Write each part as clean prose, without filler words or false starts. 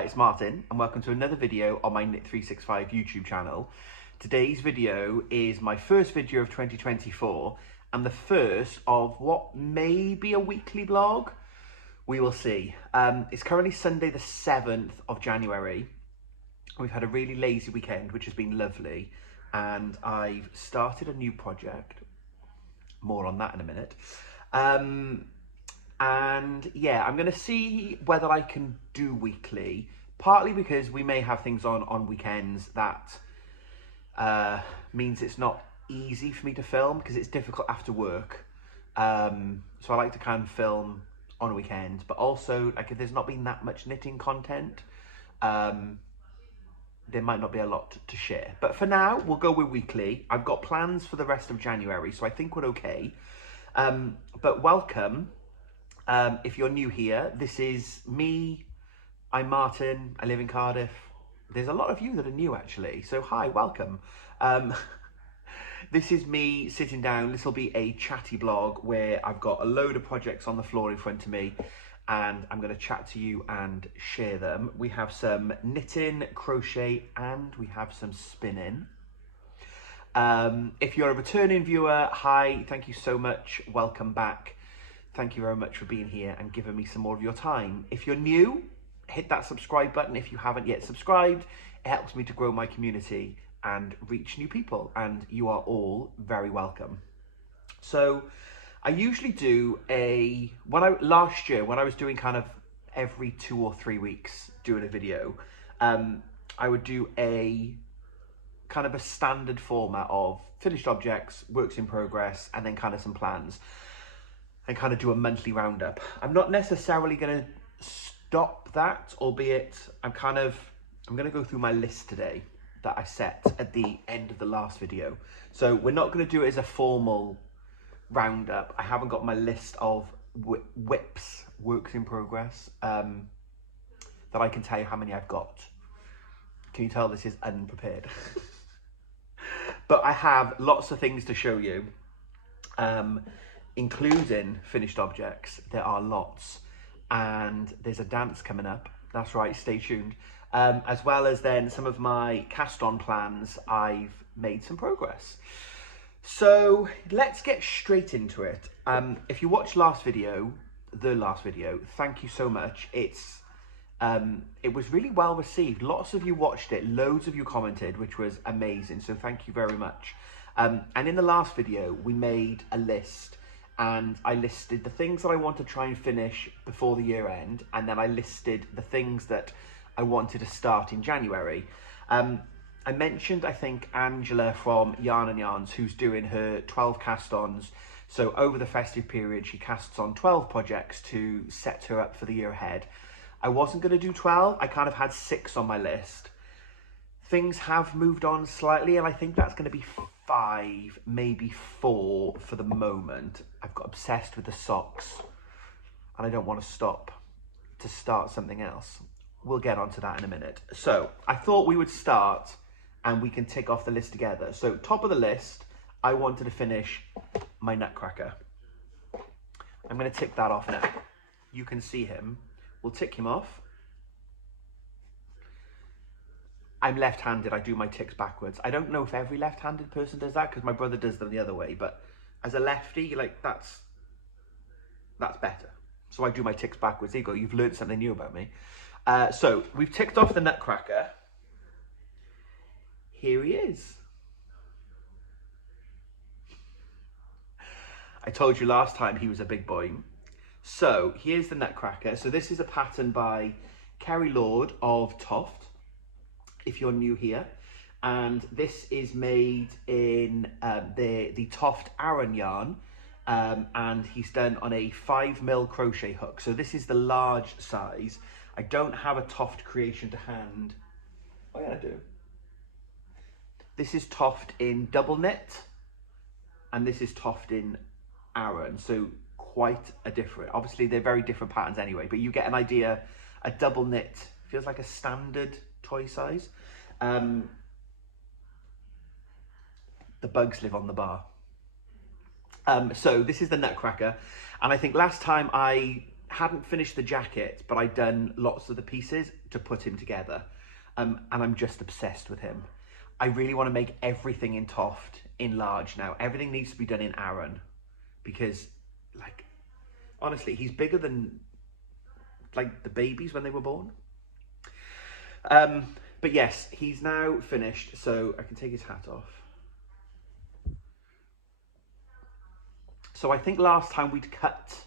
Hi, it's Martin and welcome to another video on my Knit365 YouTube channel. Today's video is my first video of 2024 and the first of what may be a weekly vlog. We will see. It's currently Sunday the 7th of January. We've had a really lazy weekend, which has been lovely, and I've started a new project. More on that in a minute. And yeah, I'm going to see whether I can do weekly, partly because we may have things on weekends that means it's not easy for me to film because it's difficult after work. So I like to kind of film on weekends, but also like if there's not been that much knitting content, there might not be a lot to share. But for now, we'll go with weekly. I've got plans for the rest of January, so I think we're okay. But welcome. If you're new here, this is me. I'm Martin. I live in Cardiff. There's a lot of you that are new actually. So hi, welcome. This is me sitting down. This will be a chatty blog where I've got a load of projects on the floor in front of me and I'm going to chat to you and share them. We have some knitting, crochet, and we have some spinning. If you're a returning viewer, hi, thank you so much. Welcome back. Thank you very much for being here and giving me some more of your time. If you're new, hit that subscribe button if you haven't yet subscribed. It helps me to grow my community and reach new people, and you are all very welcome. So I usually do last year when I was doing kind of every 2 or 3 weeks doing a video, I would do a kind of a standard format of finished objects, works in progress, and then kind of some plans, and kind of do a monthly roundup. I'm not necessarily going to stop that, albeit I'm going to go through my list today that I set at the end of the last video. So we're not going to do it as a formal roundup. I haven't got my list of WIPs, works in progress, that I can tell you how many I've got. Can you tell this is unprepared? But I have lots of things to show you, including finished objects. There are lots, and there's a dance coming up. That's right, stay tuned. As well as then some of my cast-on plans, I've made some progress. So let's get straight into it. If you watched the last video, thank you so much. It was really well received. Lots of you watched it, loads of you commented, which was amazing. So thank you very much. And in the last video, we made a list, and I listed the things that I want to try and finish before the year end. And then I listed the things that I wanted to start in January. I mentioned, I think, Angela from Yarn and Yarns, who's doing her 12 cast-ons. So over the festive period, she casts on 12 projects to set her up for the year ahead. I wasn't going to do 12. I kind of had 6 on my list. Things have moved on slightly, and I think that's going to be 5, maybe 4 for the moment. I've got obsessed with the socks, and I don't want to stop to start something else. We'll get onto that in a minute. So I thought we would start and we can tick off the list together. So top of the list, I wanted to finish my nutcracker. I'm going to tick that off now. You can see him. We'll tick him off. I'm left-handed, I do my ticks backwards. I don't know if every left-handed person does that because my brother does them the other way, but as a lefty, like that's better. So I do my ticks backwards. There you go, you've learned something new about me. So we've ticked off the nutcracker. Here he is. I told you last time he was a big boy. So here's the nutcracker. So this is a pattern by Kerry Lord of Toft, if you're new here. And this is made in the Toft Aran yarn. And he's done on a 5mm crochet hook. So this is the large size. I don't have a Toft creation to hand. Oh yeah, I do. This is Toft in double knit, and this is Toft in Aran. So quite a different, obviously they're very different patterns anyway, but you get an idea. A double knit feels like a standard toy size. The bugs live on the bar. So this is the nutcracker, and I think last time I hadn't finished the jacket, but I'd done lots of the pieces to put him together. And I'm just obsessed with him. I really want to make everything in Toft in large now. Everything needs to be done in Aran because, like, honestly, he's bigger than, like, the babies when they were born. But yes, he's now finished, so I can take his hat off. So I think last time we'd cut,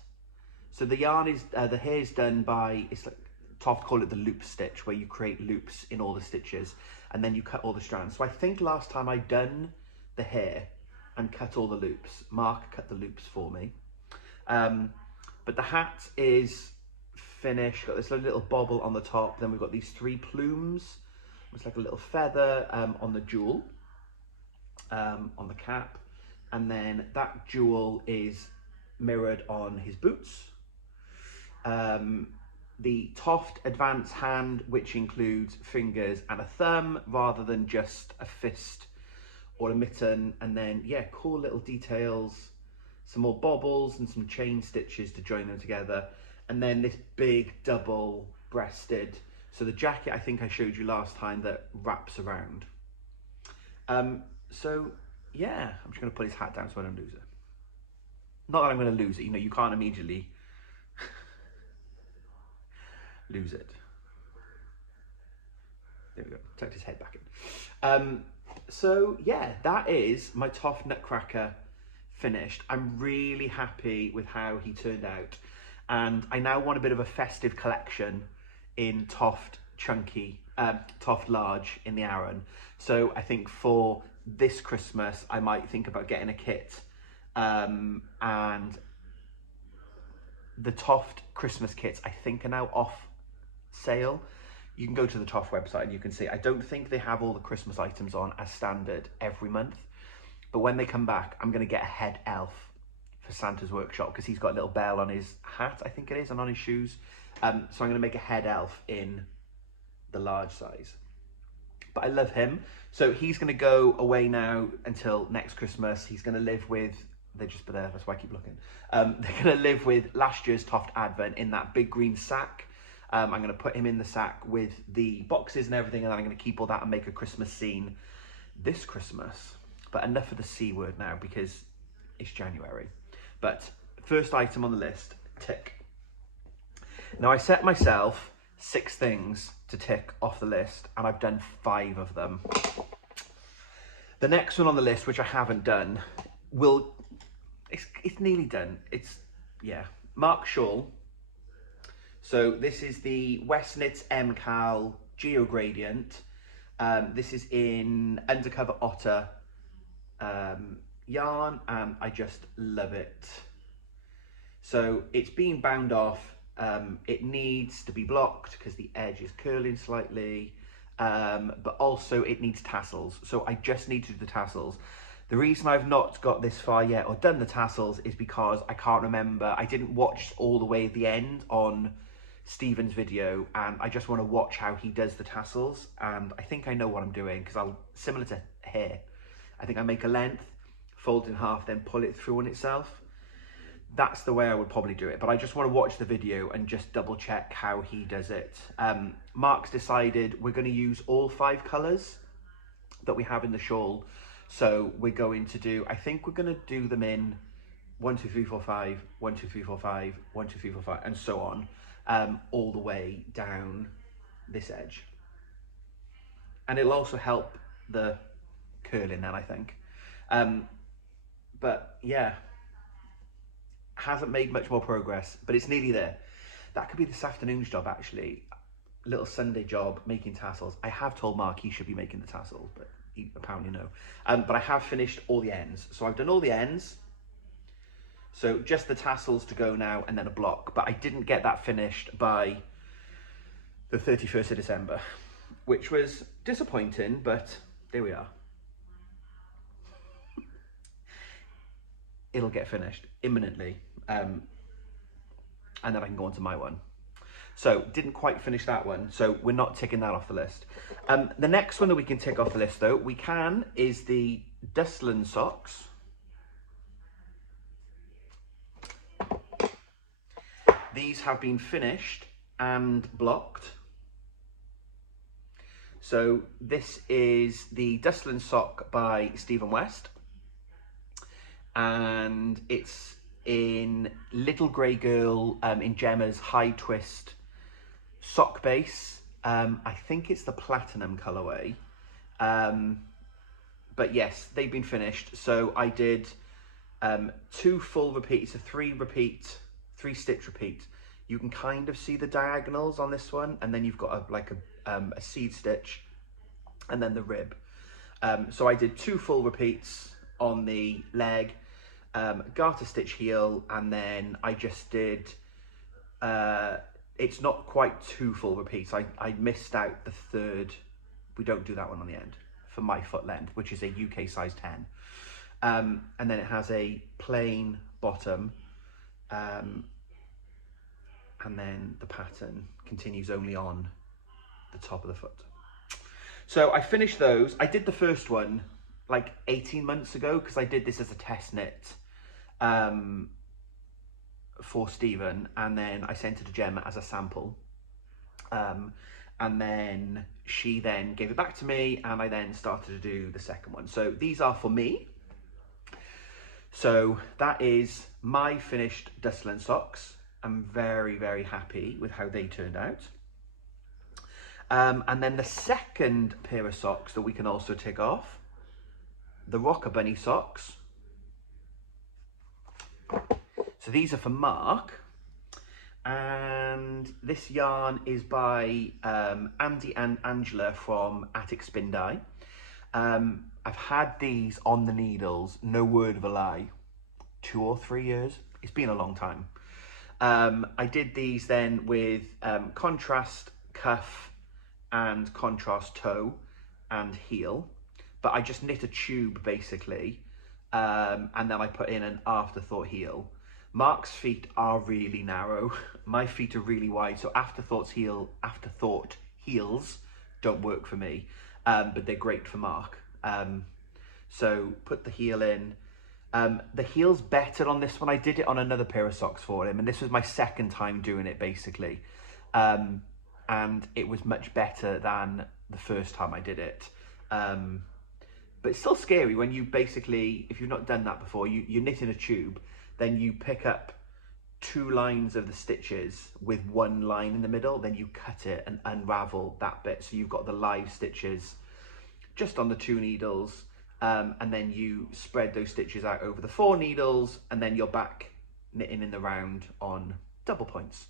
so the yarn is, the hair's done by, it's like, Toft call it the loop stitch, where you create loops in all the stitches and then you cut all the strands. So I think last time I'd done the hair and cut all the loops. Mark cut the loops for me. But the hat is finished, got this little bobble on the top, then we've got these 3 plumes. It's like a little feather on the jewel, on the cap. And then that jewel is mirrored on his boots. The Toft Advance hand, which includes fingers and a thumb rather than just a fist or a mitten. And then, yeah, cool little details, some more bobbles and some chain stitches to join them together. And then this big double breasted. So the jacket, I think I showed you last time, that wraps around. So yeah, I'm just going to put his hat down so I don't lose it. Not that I'm going to lose it, you know, you can't immediately lose it. There we go, tucked his head back in. So yeah, that is my Toft Nutcracker finished. I'm really happy with how he turned out. And I now want a bit of a festive collection in Toft Chunky, Toft Large in the Aran. So I think for this Christmas, I might think about getting a kit. And the Toft Christmas kits, I think, are now off sale. You can go to the Toft website and you can see, I don't think they have all the Christmas items on as standard every month. But when they come back, I'm going to get a head elf for Santa's workshop because he's got a little bell on his hat, I think it is, and on his shoes. So I'm going to make a head elf in the large size. But I love him. So he's going to go away now until next Christmas. He's going to live with, they just put there, that's why I keep looking. They're going to live with last year's Toft Advent in that big green sack. I'm going to put him in the sack with the boxes and everything, and then I'm going to keep all that and make a Christmas scene this Christmas. But enough of the C word now because it's January. But first item on the list, tick. Now I set myself 6 things to tick off the list and I've done 5 of them. The next one on the list, which I haven't done, it's nearly done. It's, yeah, Mark shawl. So this is the West Knits MCal Geo Gradient. This is in Undercover Otter yarn and I just love it. So it's being bound off. It needs to be blocked because the edge is curling slightly, but also it needs tassels. So I just need to do the tassels. The reason I've not got this far yet or done the tassels is because I can't remember. I didn't watch all the way at the end on Stephen's video and I just want to watch how he does the tassels, and I think I know what I'm doing because similar to hair, I think I make a length, fold in half, then pull it through on itself. That's the way I would probably do it, but I just want to watch the video and just double check how he does it. Mark's decided we're going to use all 5 colours that we have in the shawl. So we're going to do, I think we're going to do them in 1, 2, 3, 4, 5, 1, 2, 3, 4, 5, 1, 2, 3, 4, 5, and so on, all the way down this edge. And it'll also help the curling then, I think. But yeah, hasn't made much more progress, but it's nearly there. That could be this afternoon's job, actually. A little Sunday job, making tassels. I have told Mark he should be making the tassels, but he apparently no. But I have finished all the ends. So I've done all the ends. So just the tassels to go now and then a block. But I didn't get that finished by the 31st of December, which was disappointing, but there we are. It'll get finished imminently. And then I can go on to my one. So didn't quite finish that one, so we're not ticking that off the list. The next one that we can tick off the list though, is the Dustland socks. These have been finished and blocked. So this is the Dustland sock by Stephen West, and it's in Little Grey Girl in Gemma's high twist sock base. I think it's the platinum colorway, but yes, they've been finished. So I did 2 full repeats, a 3 stitch repeat. You can kind of see the diagonals on this one, and then you've got a seed stitch and then the rib. So I did 2 full repeats on the leg, garter stitch heel, and then I just did, it's not quite 2 full repeats. I missed out the 3rd. We don't do that one on the end for my foot length, which is a UK size 10. And then it has a plain bottom, and then the pattern continues only on the top of the foot. So I finished those. I did the first one like 18 months ago because I did this as a test knit for Stephen, and then I sent it to Gemma as a sample, and then she then gave it back to me, and I then started to do the second one. So these are for me. So that is my finished Dustland socks. I'm very, very happy with how they turned out. And then the second pair of socks that we can also tick off, the Rocker Bunny socks. So these are for Mark, and this yarn is by Andy and Angela from Attic Spin Dye. I've had these on the needles, no word of a lie, 2 or 3 years. It's been a long time. I did these then with contrast cuff and contrast toe and heel, but I just knit a tube basically, and then I put in an afterthought heel. Mark's feet are really narrow. My feet are really wide, so afterthought heels don't work for me, but they're great for Mark. So put the heel in. The heel's better on this one. I did it on another pair of socks for him, and this was my second time doing it basically. And it was much better than the first time I did it. But it's still scary when you basically, if you've not done that before, you knit in a tube, then you pick up 2 lines of the stitches with 1 line in the middle, then you cut it and unravel that bit. So you've got the live stitches just on the 2 needles. And then you spread those stitches out over the 4 needles, and then you're back knitting in the round on double points.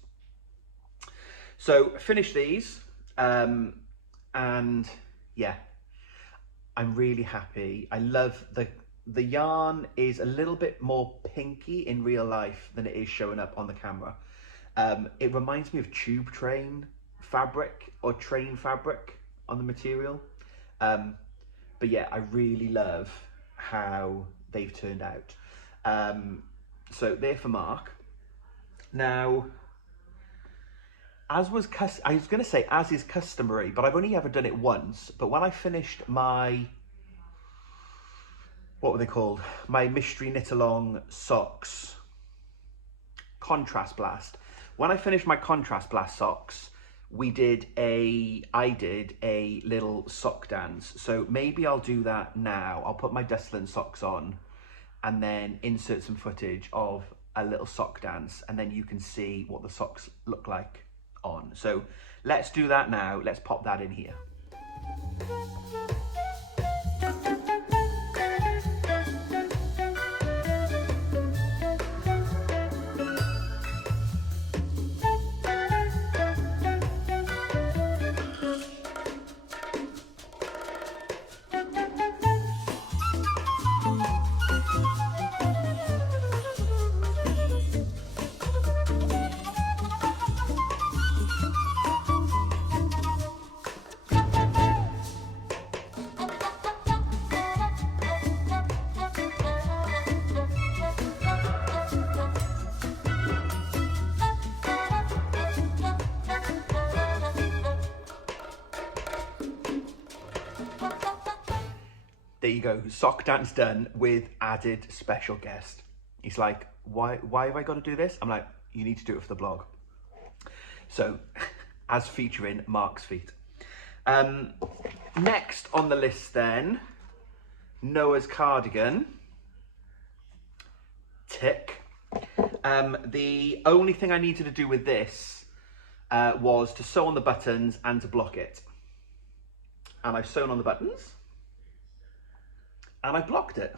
So finish these, and yeah, I'm really happy. I love the yarn is a little bit more pinky in real life than it is showing up on the camera. It reminds me of tube train fabric or train fabric on the material. But yeah, I really love how they've turned out. So they're for Mark. Now, as is customary, but I've only ever done it once. But when I finished my, what were they called? My mystery knit along socks, contrast blast. When I finished my contrast blast socks, I did a little sock dance. So maybe I'll do that now. I'll put my Dustland socks on and then insert some footage of a little sock dance, and then you can see what the socks look like on. So let's do that now. Let's pop that in here. There you go, sock dance done with added special guest. He's like, why have I got to do this? I'm like, you need to do it for the blog. So, as featuring Mark's feet. Next on the list then, Noah's cardigan. Tick. The only thing I needed to do with this was to sew on the buttons and to block it. And I've sewn on the buttons and I blocked it.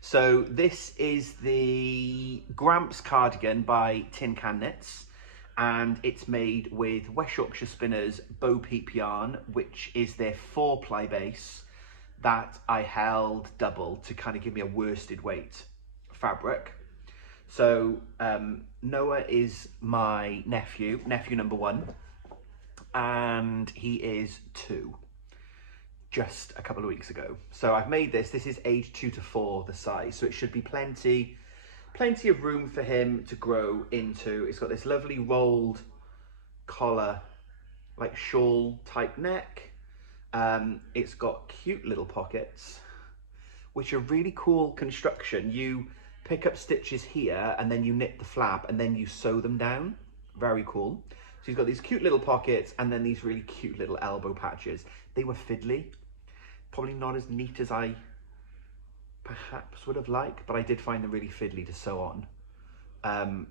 So this is the Gramps cardigan by Tin Can Knits, and it's made with West Yorkshire Spinners Bo Peep yarn, which is their 4-ply base that I held double to kind of give me a worsted weight fabric. So Noah is my nephew number 1, and he is 2. Just a couple of weeks ago. So I've made this is age 2 to 4, the size, so it should be plenty of room for him to grow into. It's got this lovely rolled collar, like shawl type neck. It's got cute little pockets, which are really cool construction. You pick up stitches here and then you knit the flap and then you sew them down. Very cool. So he's got these cute little pockets and then these really cute little elbow patches. They were fiddly, probably not as neat as I perhaps would have liked, but I did find them really fiddly to sew on.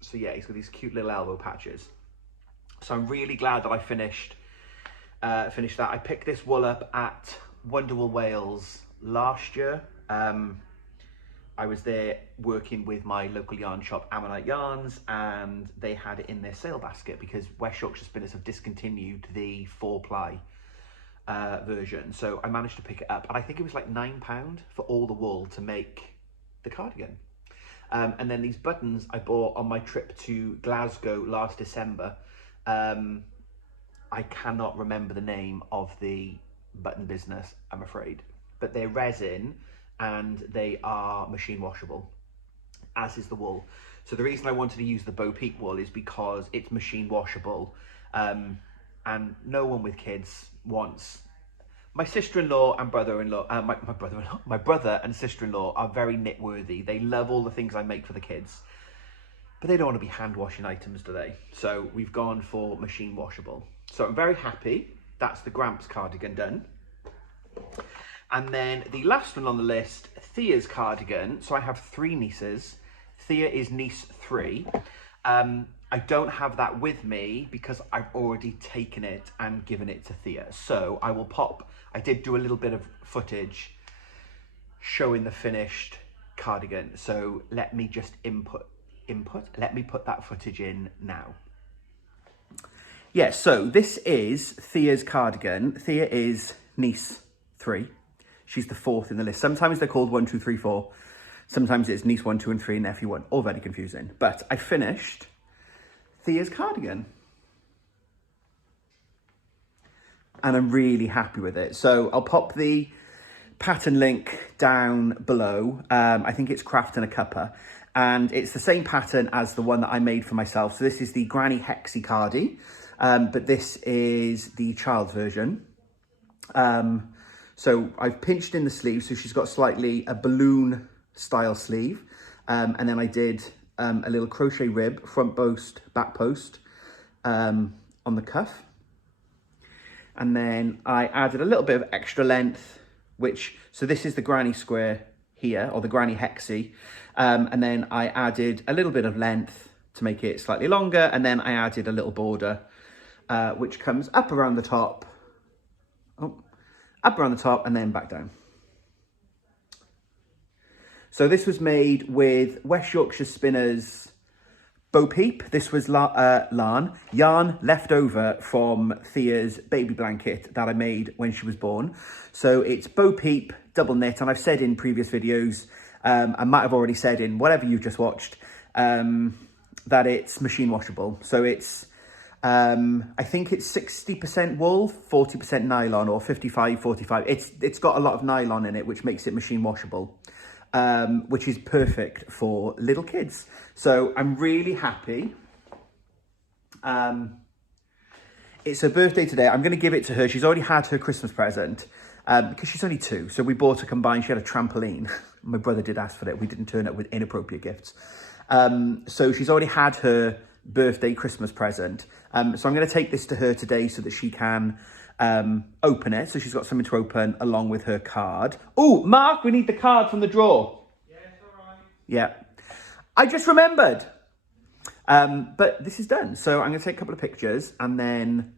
So yeah, he's got these cute little elbow patches. So I'm really glad that I finished that. I picked this wool up at Wonderwool Wales last year. I was there working with my local yarn shop, Ammonite Yarns, and they had it in their sale basket because West Yorkshire Spinners have discontinued the 4-ply version. So I managed to pick it up, and I think it was like £9 for all the wool to make the cardigan. And then these buttons I bought on my trip to Glasgow last December. I cannot remember the name of the button business, I'm afraid, but they're resin and they are machine washable, as is the wool. So the reason I wanted to use the Bo Peep wool is because it's machine washable, and no one with kids wants. My sister-in-law and brother-in-law, my brother and sister-in-law are very knit worthy. They love all the things I make for the kids, but they don't want to be hand washing items, do they? So we've gone for machine washable. So I'm very happy. That's the Gramps cardigan done. And then the last one on the list, Thea's cardigan. So I have 3 nieces. Thea is niece 3. I don't have that with me because I've already taken it and given it to Thea. So I will pop, I did do a little bit of footage showing the finished cardigan. So let me just let me put that footage in now. Yeah, so this is Thea's cardigan. Thea is niece 3. She's the 4th in the list. Sometimes they're called 1, 2, 3, 4. Sometimes it's niece 1, 2, and 3, nephew 1. All very confusing. But I finished Thea's cardigan. And I'm really happy with it. So I'll pop the pattern link down below. I think it's Craft and a Cuppa. And it's the same pattern as the one that I made for myself. So this is the Granny Hexi cardi. But this is the child version. So I've pinched in the sleeve, so she's got slightly a balloon style sleeve. And then I did a little crochet rib, front post, back post, on the cuff. And then I added a little bit of extra length, so this is the granny square here, or the granny hexi. And then I added a little bit of length to make it slightly longer. And then I added a little border, which comes up around the top. Up around the top and then back down. So this was made with West Yorkshire Spinners Bo Peep. This was yarn left over from Thea's baby blanket that I made when she was born. So it's Bo Peep double knit, and I've said in previous videos, I might have already said in whatever you've just watched, that it's machine washable. So it's I think it's 60% wool, 40% nylon, or 55-45. It's got a lot of nylon in it, which makes it machine washable, which is perfect for little kids. So I'm really happy. It's her birthday today. I'm going to give it to her. She's already had her Christmas present because she's only 2. So we bought a combined. She had a trampoline. My brother did ask for it. We didn't turn up with inappropriate gifts. So she's already had her birthday Christmas present. So I'm going to take this to her today so that she can open it. So she's got something to open along with her card. Oh, Mark, we need the card from the drawer. Yes, all right. Yeah. I just remembered. But this is done. So I'm going to take a couple of pictures and then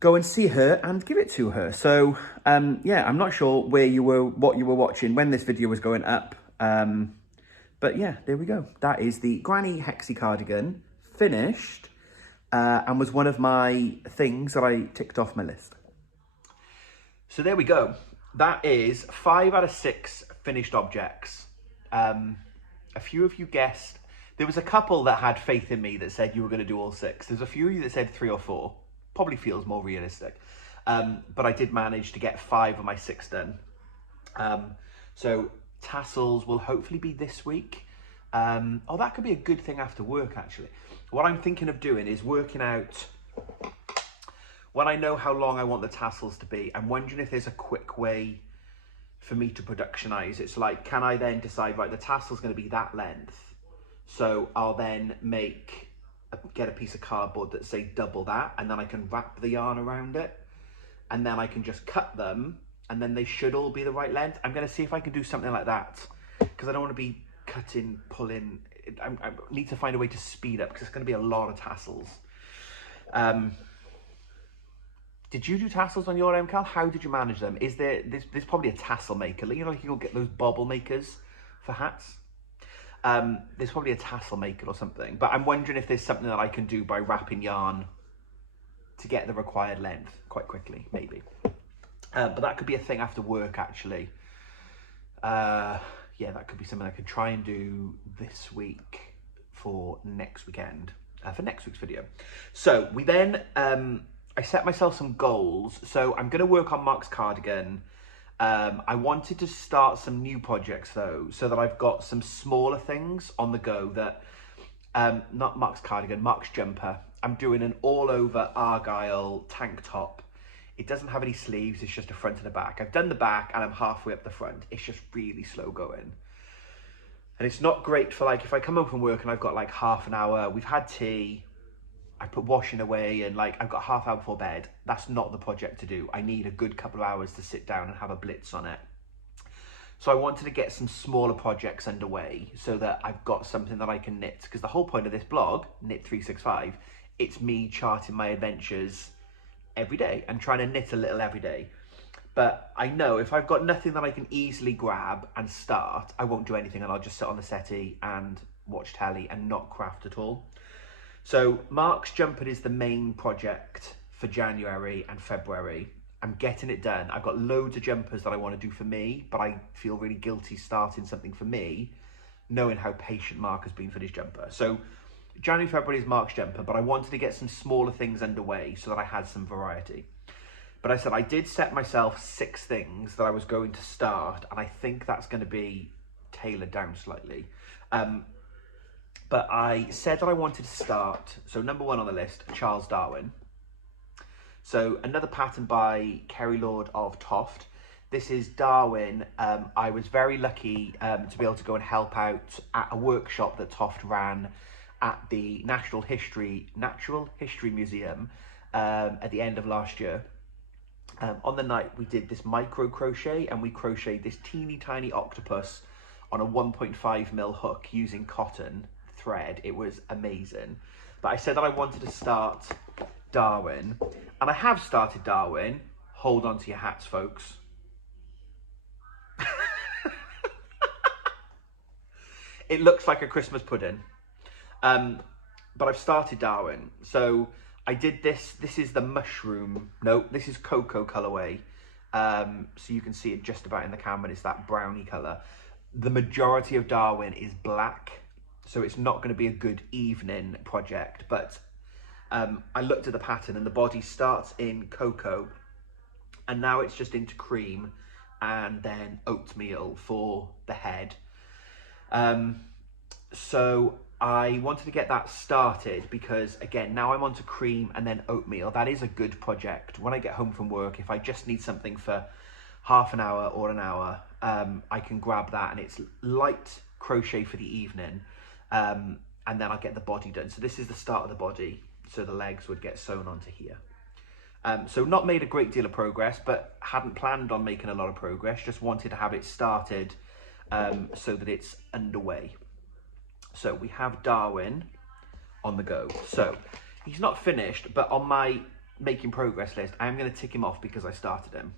go and see her and give it to her. So, yeah, I'm not sure what you were watching when this video was going up. But yeah, there we go. That is the Granny Hexi cardigan, finished, and was one of my things that I ticked off my list. So there we go. That is 5 out of 6 finished objects. A few of you guessed. There was a couple that had faith in me that said you were going to do all 6. There's a few of you that said 3 or 4. Probably feels more realistic. But I did manage to get 5 of my 6 done. So tassels will hopefully be this week. Oh, that could be a good thing after work, actually. What I'm thinking of doing is working out, when I know how long I want the tassels to be, I'm wondering if there's a quick way for me to productionize. It's like, can I then decide, right, the tassel's going to be that length, so I'll then get a piece of cardboard that say double that, and then I can wrap the yarn around it, and then I can just cut them, and then they should all be the right length. I'm going to see if I can do something like that, because I don't want to be cutting, pulling. I need to find a way to speed up, because it's going to be a lot of tassels. Did you do tassels on your end, Cal? How did you manage them? Is there's probably a tassel maker. You know, like you go get those bobble makers for hats. There's probably a tassel maker or something. But I'm wondering if there's something that I can do by wrapping yarn to get the required length quite quickly, maybe. But that could be a thing after work, actually. Yeah, that could be something I could try and do this week for next weekend, for next week's video. So we then, I set myself some goals. So I'm going to work on Mark's cardigan. I wanted to start some new projects though, so that I've got some smaller things on the go that, not Mark's cardigan, Mark's jumper. I'm doing an all over Argyle tank top. It doesn't have any sleeves, it's just a front and a back. I've done the back and I'm halfway up the front. It's just really slow going. And it's not great for, like, if I come home from work and I've got like half an hour, we've had tea, I put washing away, and like I've got half hour before bed. That's not the project to do. I need a good couple of hours to sit down and have a blitz on it. So I wanted to get some smaller projects underway so that I've got something that I can knit. Because the whole point of this blog, Knit365, it's me charting my adventures every day and trying to knit a little every day. But I know if I've got nothing that I can easily grab and start, I won't do anything, and I'll just sit on the settee and watch telly and not craft at all. So Mark's jumper is the main project for January and February. I'm getting it done. I've got loads of jumpers that I want to do for me, but I feel really guilty starting something for me, knowing how patient Mark has been for this jumper. So January, February is Mark's jumper, but I wanted to get some smaller things underway so that I had some variety. But I said I did set myself 6 things that I was going to start, and I think that's going to be tailored down slightly. But I said that I wanted to start, so number 1 on the list, Charles Darwin. So another pattern by Kerry Lord of Toft. This is Darwin. I was very lucky to be able to go and help out at a workshop that Toft ran at the Natural History Museum at the end of last year. On the night we did this micro crochet, and we crocheted this teeny tiny octopus on a 1.5mm hook using cotton thread. It was amazing. But I said that I wanted to start Darwin, and I have started Darwin. Hold on to your hats, folks. It looks like a Christmas pudding. But I've started Darwin. So I did this. This is the mushroom. No, this is cocoa colorway. So you can see it just about in the camera. It's that brownie color. The majority of Darwin is black, so it's not going to be a good evening project. But I looked at the pattern, and the body starts in cocoa, and now it's just into cream and then oatmeal for the head. So I wanted to get that started because, again, now I'm onto cream and then oatmeal. That is a good project. When I get home from work, if I just need something for half an hour or an hour, I can grab that, and it's light crochet for the evening. And and then I'll get the body done. So this is the start of the body, so the legs would get sewn onto here. So not made a great deal of progress, but hadn't planned on making a lot of progress, just wanted to have it started so that it's underway. So we have Darwin on the go. So he's not finished, but on my making progress list, I am going to tick him off because I started him.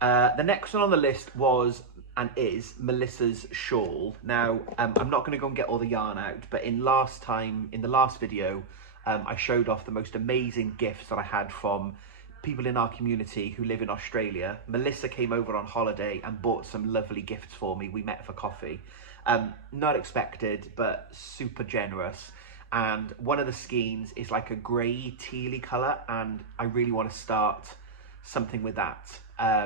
The next one on the list was and is Melissa's shawl. Now, I'm not going to go and get all the yarn out, but in the last video, I showed off the most amazing gifts that I had from people in our community who live in Australia. Melissa came over on holiday and bought some lovely gifts for me. We met for coffee. Not expected, but super generous. And one of the skeins is like a grey tealy colour, and I really want to start something with that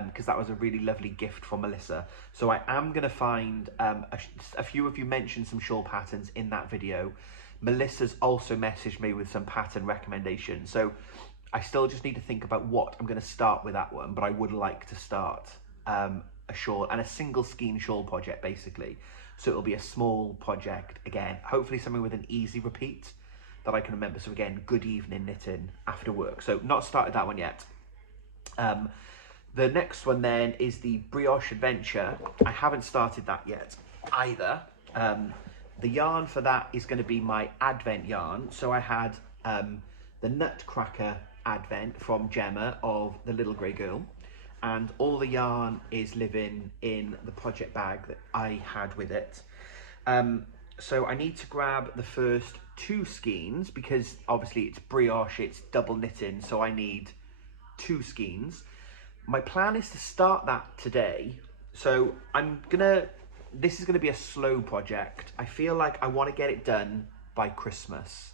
because that was a really lovely gift from Melissa. So I am going to find a few of you mentioned some shawl patterns in that video. Melissa's also messaged me with some pattern recommendations, so I still just need to think about what I'm going to start with that one, but I would like to start a shawl and a single skein shawl project basically. So it'll be a small project again, hopefully something with an easy repeat that I can remember. So again, good evening knitting after work. So not started that one yet. The next one then is the Brioche Adventure. I haven't started that yet either. The yarn for that is going to be my Advent yarn. So I had the Nutcracker Advent from Gemma of The Little Grey Girl, and all the yarn is living in the project bag that I had with it. So I need to grab the first two skeins because obviously it's brioche, it's double knitting, so I need two skeins. My plan is to start that today. So this is gonna be a slow project. I feel like I want to get it done by Christmas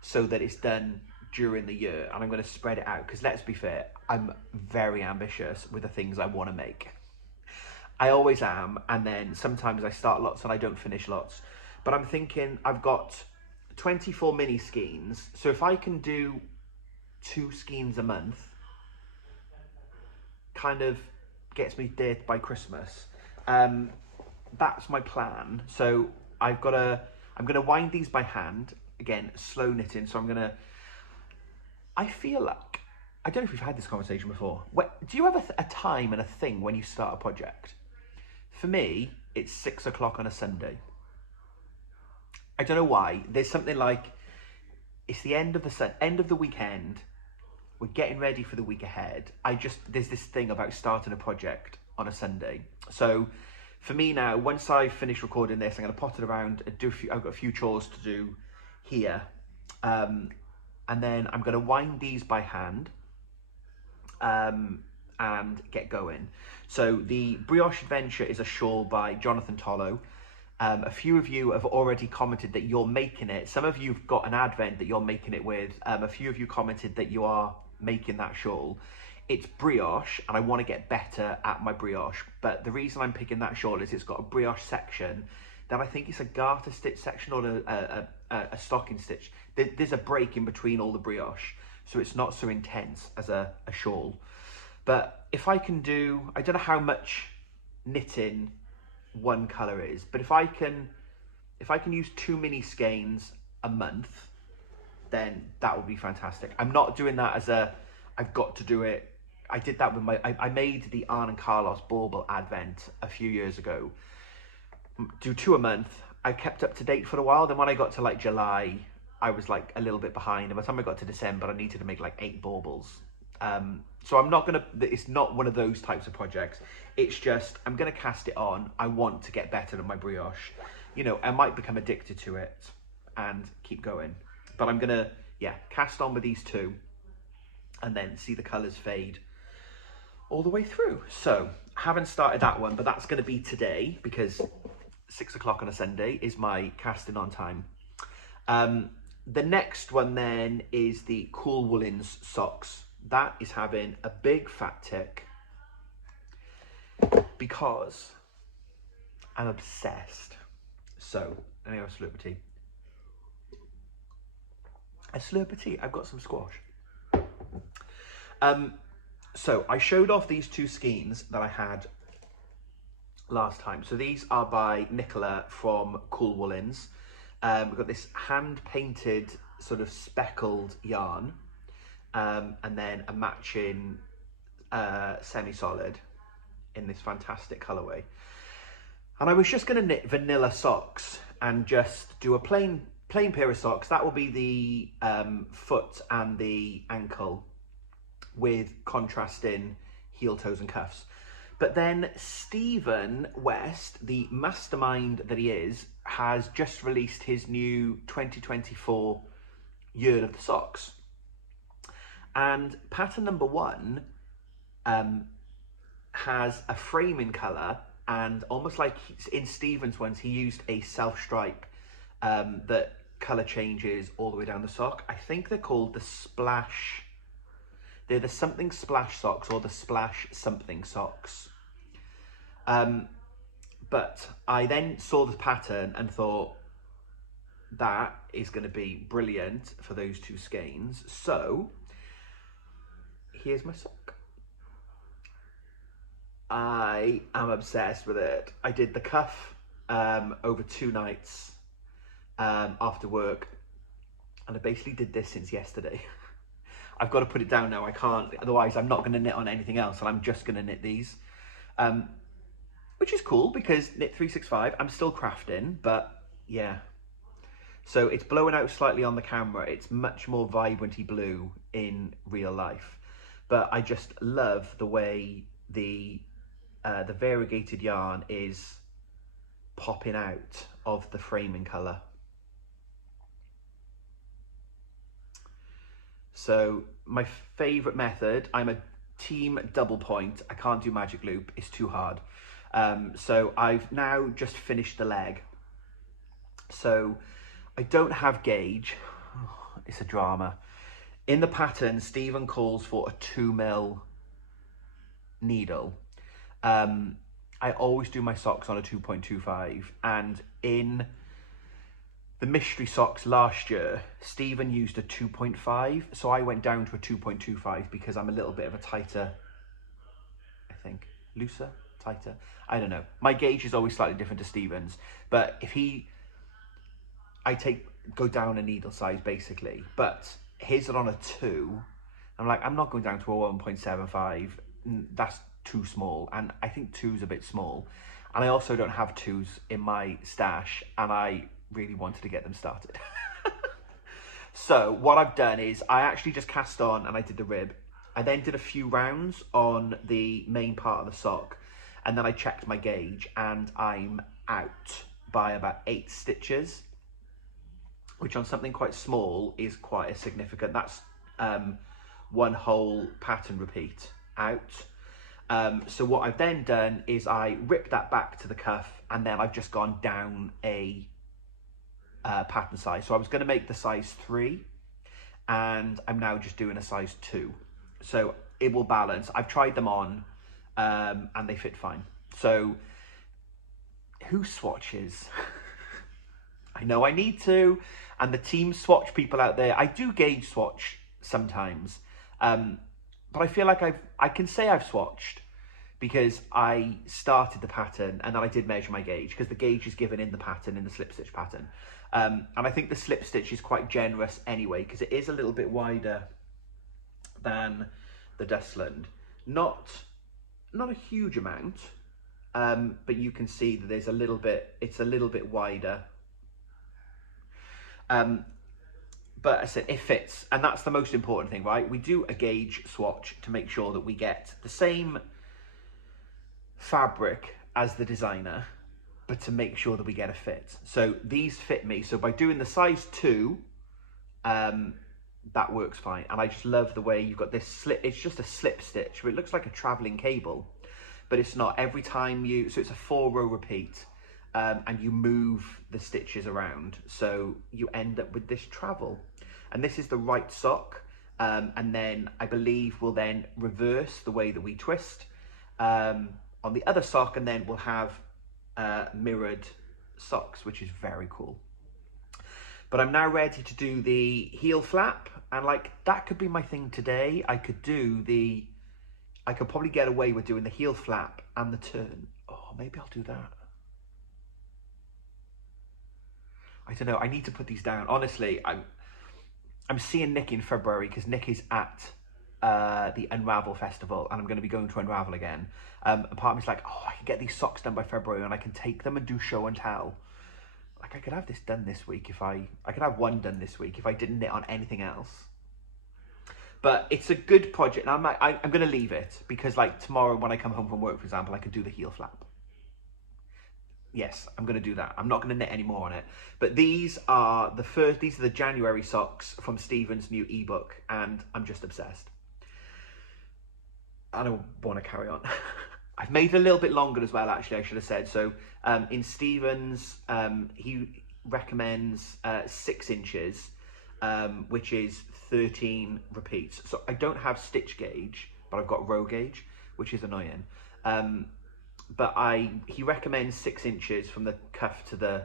so that it's done during the year, and I'm going to spread it out because let's be fair, I'm very ambitious with the things I want to make. I always am, and then sometimes I start lots and I don't finish lots. But I'm thinking I've got 24 mini skeins, so if I can do 2 skeins a month, kind of gets me there by Christmas. That's my plan. So I'm gonna wind these by hand again, slow knitting. So I feel like, I don't know if we've had this conversation before. Do you have a time and a thing when you start a project? For me, it's 6 o'clock on a Sunday. I don't know why. There's something like, it's the end of the weekend. We're getting ready for the week ahead. There's this thing about starting a project on a Sunday. So for me now, once I finish recording this, I'm going to pot it around and I've got a few chores to do here. And then I'm going to wind these by hand and get going. So the Brioche Adventure is a shawl by Jonathan Tollo. A few of you have already commented that you're making it. Some of you've got an Advent that you're making it with. A few of you commented that you are making that shawl. It's brioche, and I want to get better at my brioche. But the reason I'm picking that shawl is it's got a brioche section. Then I think it's a garter stitch section or a stocking stitch. There's a break in between all the brioche, so it's not so intense as a shawl. But if I can do, I don't know how much knitting one colour is, but if I can use 2 mini skeins a month, then that would be fantastic. I'm not doing that as I've got to do it. I did that with I made the Arne and Carlos bauble Advent a few years ago. Do 2 a month. I kept up to date for a while. Then when I got to like July, I was like a little bit behind. And by the time I got to December, I needed to make like 8 baubles. So it's not one of those types of projects. It's just, I'm gonna cast it on. I want to get better at my brioche. You know, I might become addicted to it and keep going. But I'm gonna, cast on with these 2 and then see the colours fade all the way through. So, haven't started that one, but that's gonna be today because 6 o'clock on a Sunday is my casting on time. The next one then is the Cool Woolens socks. That is having a big fat tick because I'm obsessed. So, let me have a slurp of tea. A slurp of tea, I've got some squash. So I showed off these 2 skeins that I had last time. So these are by Nicola from Cool Woolens. We've got this hand-painted sort of speckled yarn, and then a matching semi-solid in this fantastic colourway. And I was just going to knit vanilla socks and just do a plain pair of socks. That will be the foot and the ankle with contrasting heel, toes and cuffs. But then Stephen West, the mastermind that he is, has just released his new 2024 Year of the Socks. And pattern number 1 has a framing colour, and almost like in Stephen's ones, he used a self-stripe that colour changes all the way down the sock. I think they're called the Splash. They're the something splash socks or the splash something socks. But I then saw the pattern and thought that is going to be brilliant for those two skeins. So here's my sock. I am obsessed with it. I did the cuff over 2 nights after work, and I basically did this since yesterday. I've got to put it down now. I can't, otherwise I'm not going to knit on anything else, and I'm just going to knit these, which is cool because Knit365, I'm still crafting, but yeah. So it's blowing out slightly on the camera. It's much more vibranty blue in real life, but I just love the way the variegated yarn is popping out of the framing colour. So my favourite method, I'm a team double point. I can't do magic loop, it's too hard. So I've now just finished the leg. So I don't have gauge. Oh, it's a drama. In the pattern, Stephen calls for a 2mm needle. I always do my socks on a 2.25, and in the mystery socks last year, Stephen used a 2.5, so I went down to a 2.25 because I'm a little bit of a tighter, I think, looser, tighter, I don't know. My gauge is always slightly different to Stephen's, but if I go down a needle size basically, but his are on a 2, I'm like, I'm not going down to a 1.75, that's too small, and I think 2's a bit small, and I also don't have 2's in my stash, and I really wanted to get them started. So what I've done is I actually just cast on and I did the rib. I then did a few rounds on the main part of the sock, and then I checked my gauge, and I'm out by about 8 stitches, which on something quite small is quite a significant. That's 1 whole pattern repeat out. So what I've then done is I ripped that back to the cuff, and then I've just gone down a pattern size. So I was going to make the size 3, and I'm now just doing a size 2. So it will balance. I've tried them on, and they fit fine. So who swatches? I know I need to, and the team swatch people out there. I do gauge swatch sometimes, but I feel like I can say I've swatched because I started the pattern and then I did measure my gauge, because the gauge is given in the pattern, in the slip stitch pattern. And I think the slip stitch is quite generous anyway, because it is a little bit wider than the Dustland. Not a huge amount, but you can see that there's a little bit, it's a little bit wider. But I said it fits, and that's the most important thing, right? We do a gauge swatch to make sure that we get the same fabric as the designer, but to make sure that we get a fit. So these fit me. So by doing the size 2, that works fine. And I just love the way you've got this slip. It's just a slip stitch, but it looks like a traveling cable, but it's not. Every time you, so it's a 4-row repeat. And you move the stitches around, so you end up with this travel. And this is the right sock, and then I believe we'll then reverse the way that we twist on the other sock, and then we'll have mirrored socks, which is very cool. But I'm now ready to do the heel flap, and like that could be my thing today. I could probably get away with doing the heel flap and the turn. Oh, maybe I'll do that. I don't know, I need to put these down. Honestly, I'm seeing Nick in February because Nick is at the Unravel Festival, and I'm going to be going to Unravel again. And part of me's like, oh, I can get these socks done by February and I can take them and do show and tell. Like, I could have this done this week if I could have one done this week if I didn't knit on anything else. But it's a good project, and I'm going to leave it because, like, tomorrow when I come home from work, for example, I could do the heel flap. Yes, I'm going to do that. I'm not going to knit any more on it. But these are the January socks from Stephen's new ebook, and I'm just obsessed. I don't want to carry on. I've made it a little bit longer as well, actually, I should have said. So in Stephen's, he recommends 6 inches, which is 13 repeats. So I don't have stitch gauge, but I've got row gauge, which is annoying. But he recommends 6 inches from the cuff to the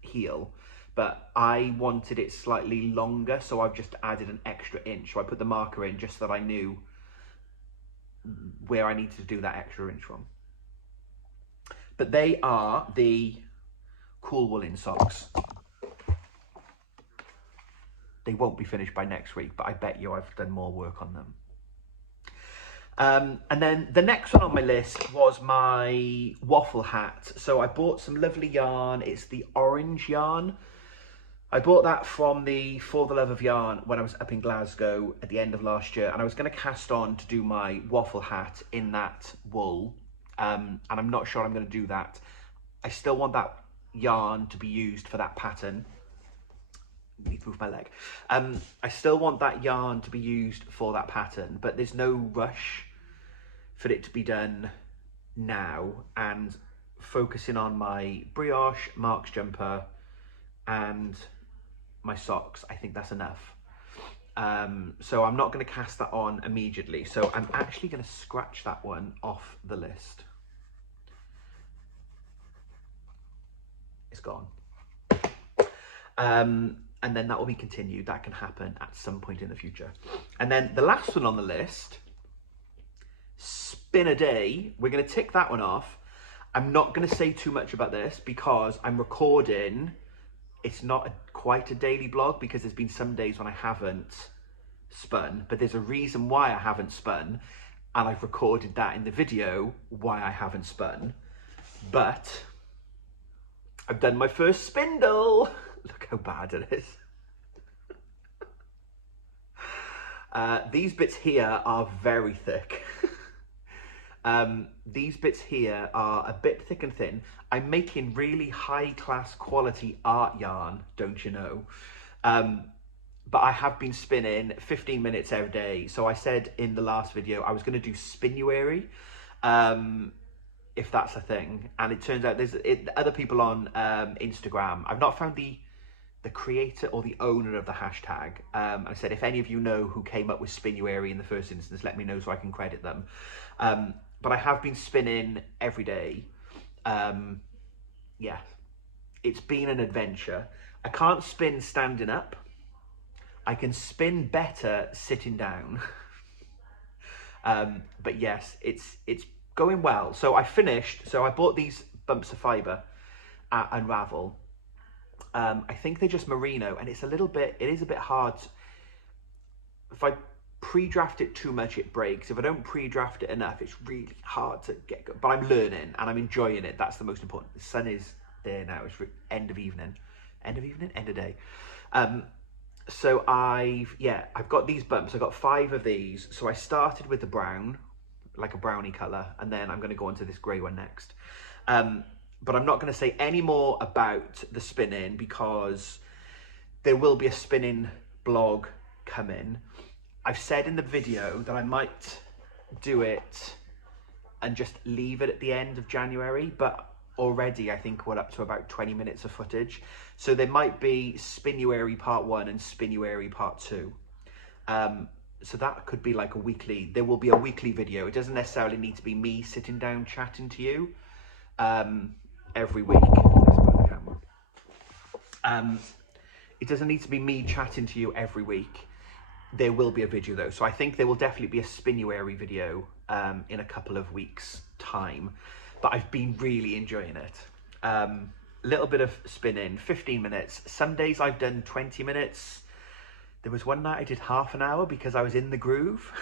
heel, but I wanted it slightly longer, so I've just added an extra inch. So I put the marker in just so that I knew where I needed to do that extra inch from. But they are the Cool Woolen socks. They won't be finished by next week, but I bet you I've done more work on them. And then the next one on my list was my waffle hat. So I bought some lovely yarn. It's the orange yarn. I bought that from the For the Love of Yarn when I was up in Glasgow at the end of last year, and I was going to cast on to do my waffle hat in that wool, and I'm not sure I'm going to do that. I still want that yarn to be used for that pattern. I need to move my leg. I still want that yarn to be used for that pattern, but there's no rush for it to be done now, and focusing on my Brioche Marks jumper and my socks, I think that's enough. So I'm not going to cast that on immediately. So I'm actually going to scratch that one off the list. It's gone. And then that will be continued. That can happen at some point in the future. And then the last one on the list, spin a day. We're going to tick that one off. I'm not going to say too much about this because I'm recording. It's not quite a daily blog because there's been some days when I haven't spun, but there's a reason why I haven't spun, and I've recorded that in the video why I haven't spun. But I've done my first spindle. Look how bad it is. These bits here are very thick. These bits here are a bit thick and thin. I'm making really high class quality art yarn, don't you know? But I have been spinning 15 minutes every day. So I said in the last video, I was going to do spinuary, if that's a thing. And it turns out there's other people on Instagram. I've not found the creator or the owner of the hashtag. I said, if any of you know who came up with spinuary in the first instance, let me know so I can credit them. But I have been spinning every day. Yeah, it's been an adventure. I can't spin standing up. I can spin better sitting down. But yes, it's going well. So I finished. So I bought these bumps of fibre at Unravel. I think they're just merino, and it is a bit hard. If I pre-draft it too much, it breaks. If I don't pre-draft it enough, it's really hard to get good. But I'm learning and I'm enjoying it. That's the most important. The sun is there now. It's end of day. So I've got these bumps. I've got 5 of these. So I started with the brown, like a brownie colour, and then I'm going to go on to this grey one next. But I'm not going to say any more about the spinning because there will be a spinning blog coming. I've said in the video that I might do it and just leave it at the end of January, but already I think we're up to about 20 minutes of footage. So there might be spinuary part 1 and spinuary part 2. So that could be like there will be a weekly video. It doesn't necessarily need to be me sitting down chatting to you every week. It doesn't need to be me chatting to you every week. There will be a video though. So I think there will definitely be a spinuary video in a couple of weeks time, but I've been really enjoying it. little bit of spinning, 15 minutes. Some days I've done 20 minutes. There was one night I did half an hour because I was in the groove,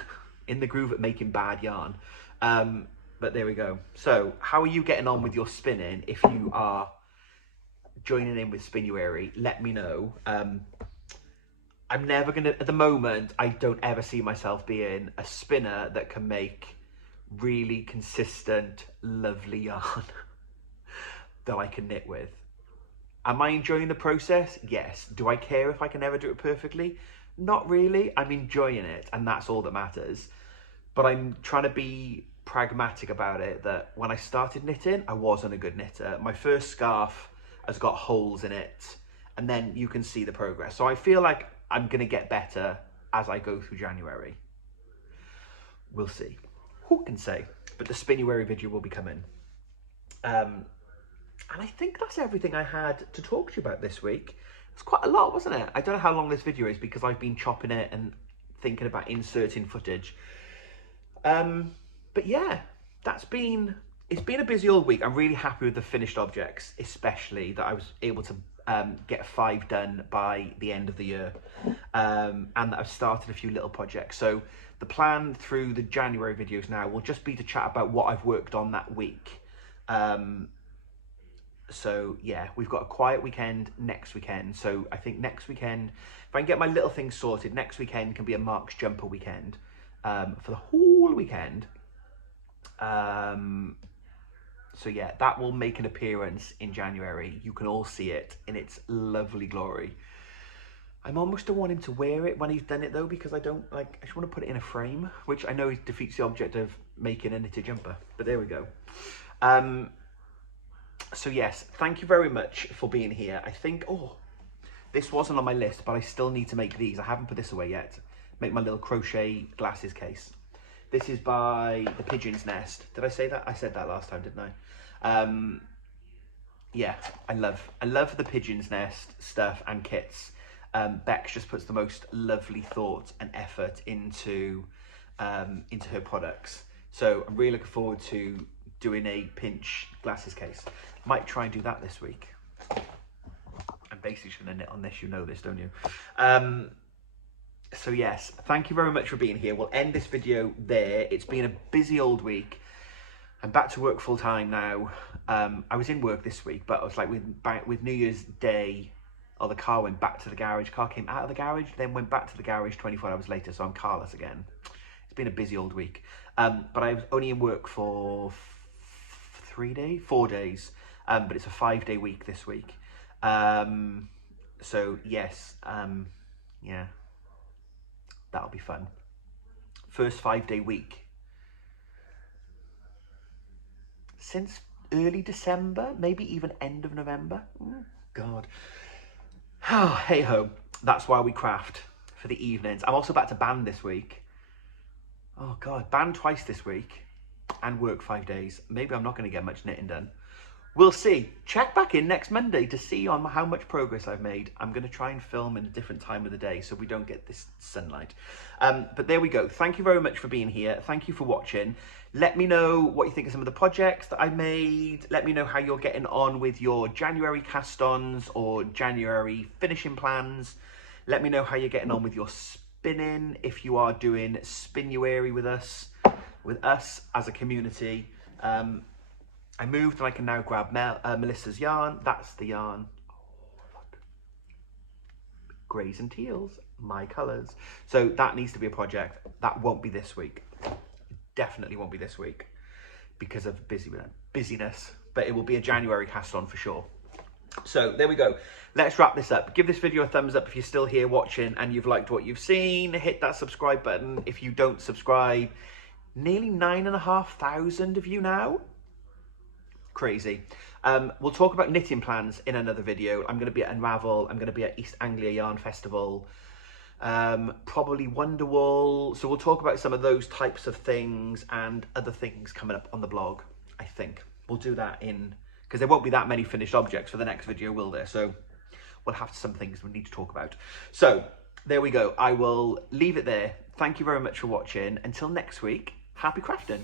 in the groove at making bad yarn. But there we go. So how are you getting on with your spinning? If you are joining in with Spinuary, let me know. I'm never gonna, at the moment, I don't ever see myself being a spinner that can make really consistent, lovely yarn that I can knit with. Am I enjoying the process? Yes. Do I care if I can ever do it perfectly? Not really. I'm enjoying it, and that's all that matters. But I'm trying to be pragmatic about it, that when I started knitting, I wasn't a good knitter. My first scarf has got holes in it, and then you can see the progress. So I feel like I'm gonna get better as I go through January. We'll see. Who can say? But the Spinuary video will be coming. And I think that's everything I had to talk to you about this week. It's quite a lot, wasn't it? I don't know how long this video is because I've been chopping it and thinking about inserting footage. But yeah, it's been a busy old week. I'm really happy with the finished objects, especially that I was able to get 5 done by the end of the year, and that I've started a few little projects. So the plan through the January videos now will just be to chat about what I've worked on that week. So yeah, we've got a quiet weekend next weekend. So I think next weekend, if I can get my little things sorted, next weekend can be a Mark's jumper weekend for the whole weekend. So yeah, that will make an appearance in January. You can all see it in its lovely glory. I'm almost don't want him to wear it when he's done it though, because I just want to put it in a frame, which I know defeats the object of making a knitted jumper, but there we go. So yes, thank you very much for being here. I think, this wasn't on my list, but I still need to make these. I haven't put this away yet. Make my little crochet glasses case. This is by the Pigeon's Nest. Did I say that? I said that last time, didn't I? Yeah, I love the Pigeon's Nest stuff and kits. Bex just puts the most lovely thought and effort into her products. So I'm really looking forward to doing a pinch glasses case. Might try and do that this week. I'm basically just gonna knit on this, you know this, don't you? So yes, thank you very much for being here. We'll end this video there. It's been a busy old week. I'm back to work full time now. I was in work this week, but I was like with New Year's Day, the car went back to the garage. Car came out of the garage, then went back to the garage 24 hours later, so I'm carless again. It's been a busy old week. But I was only in work for 4 days, but it's a 5-day week this week. So yes, yeah, that'll be fun. First 5-day week since early December, maybe even end of November. Oh, God. Oh, hey ho, that's why we craft for the evenings. I'm also back to band this week. Oh God, band twice this week and work 5 days. Maybe I'm not going to get much knitting done. We'll see. Check back in next Monday to see on how much progress I've made. I'm going to try and film in a different time of the day so we don't get this sunlight. But there we go. Thank you very much for being here. Thank you for watching. Let me know what you think of some of the projects that I made. Let me know how you're getting on with your January cast-ons or January finishing plans. Let me know how you're getting on with your spinning, if you are doing Spinuary with us as a community. I moved and I can now grab Melissa's yarn. That's the yarn. Oh, look. Greys and teals, my colours. So that needs to be a project. That won't be this week. Definitely won't be this week because of busyness. But it will be a January cast on for sure. So there we go. Let's wrap this up. Give this video a thumbs up if you're still here watching and you've liked what you've seen. Hit that subscribe button if you don't subscribe. Nearly 9,500 of you now. Crazy. We'll talk about knitting plans in another video. I'm going to be at Unravel. I'm going to be at East Anglia Yarn Festival. Probably Wonderwall. So we'll talk about some of those types of things and other things coming up on the blog, I think. We'll do that because there won't be that many finished objects for the next video, will there? So we'll have some things we need to talk about. So there we go. I will leave it there. Thank you very much for watching. Until next week, happy crafting.